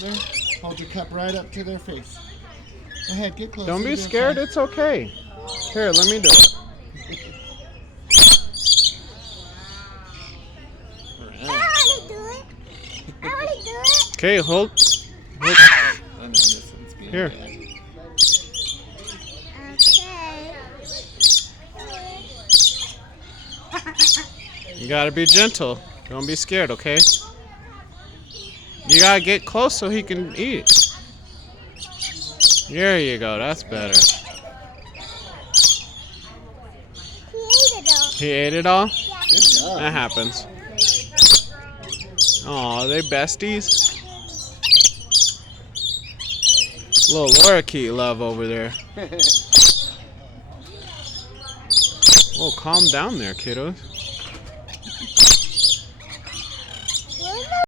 There. Hold your cup right up to their face. Go ahead, get close. Don't be scared. It's okay. Here, let me do it. I want to do it. I want to do it. Okay, hold. I know this one's being Here. bad. Okay. You gotta be gentle. Don't be scared, okay? You gotta get close so he can eat. There you go. That's better. He ate it He ate it all? all. Good job. That happens. Aw, they besties? Little Lorikeet Love over there. Oh, calm down there, kiddos.